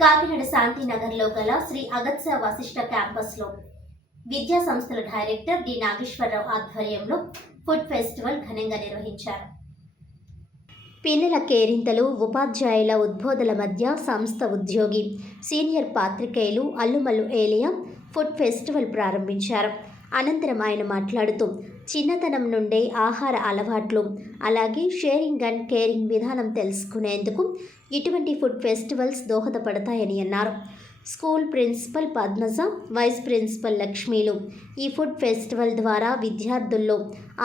కాకినాడ శాంతినగర్లో గల శ్రీ అగత్య వశిష్ఠ క్యాంపస్లో విద్యా సంస్థల డైరెక్టర్ డి నాగేశ్వరరావు ఆధ్వర్యంలో ఫుడ్ ఫెస్టివల్ ఘనంగా నిర్వహించారు. పిల్లల కేరింతలు, ఉపాధ్యాయుల ఉద్బోధనల మధ్య సంస్థ ఉద్యోగి, సీనియర్ పాత్రికేయులు అల్లుమల్లు ఏలియా ఫుడ్ ఫెస్టివల్ ప్రారంభించారు. అనంతరం ఆయన మాట్లాడుతూ చిన్నతనం నుండే ఆహార అలవాట్లు, అలాగే షేరింగ్ అండ్ కేరింగ్ విధానం తెలుసుకునేందుకు ఇటువంటి ఫుడ్ ఫెస్టివల్స్ దోహదపడతాయని అన్నారు. School principal Padmaja, vice principal లక్ష్మీలు ఈ ఫుడ్ ఫెస్టివల్ ద్వారా విద్యార్థుల్లో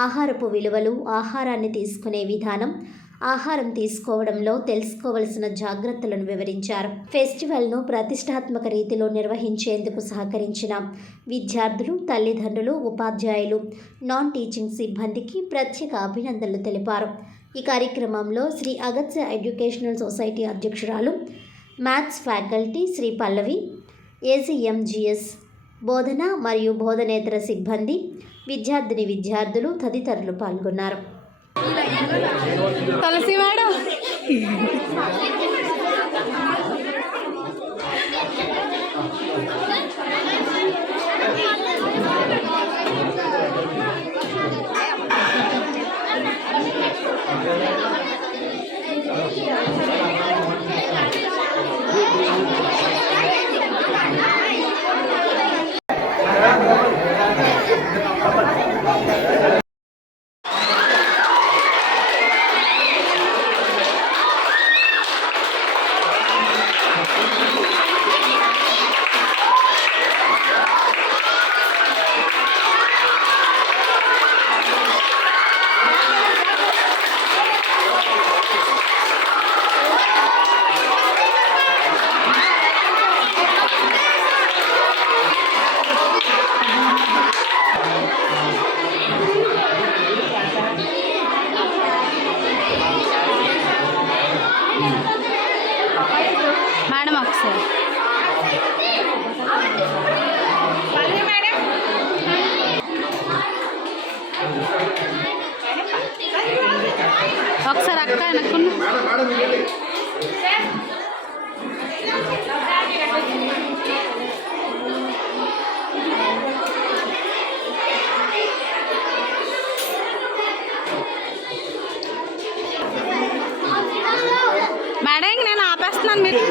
ఆహారపు విలువలు, ఆహారాన్ని తీసుకునే విధానం, ఆహారం తీసుకోవడంలో తెలుసుకోవలసిన జాగ్రత్తలను వివరించారు. ఫెస్టివల్ను ప్రతిష్టాత్మక రీతిలో నిర్వహించేందుకు సహకరించిన విద్యార్థులు, తల్లిదండ్రులు, ఉపాధ్యాయులు, నాన్ టీచింగ్ సిబ్బందికి ప్రత్యేక అభినందనలు తెలిపారు. ఈ కార్యక్రమంలో శ్రీ అగత్య ఎడ్యుకేషనల్ సొసైటీ అధ్యక్షురాలు, మ్యాథ్స్ ఫ్యాకల్టీ శ్రీ పల్లవి, ఏజీఎంజీఎస్ బోధన మరియు బోధనేతర సిబ్బంది, విద్యార్థులు తదితరులు పాల్గొన్నారు. తులసి మేడం మేడం ఒకసారి ఒకసారి అక్క అనుకున్నా మేడం నేను ఆపేస్తున్నాను. మీరు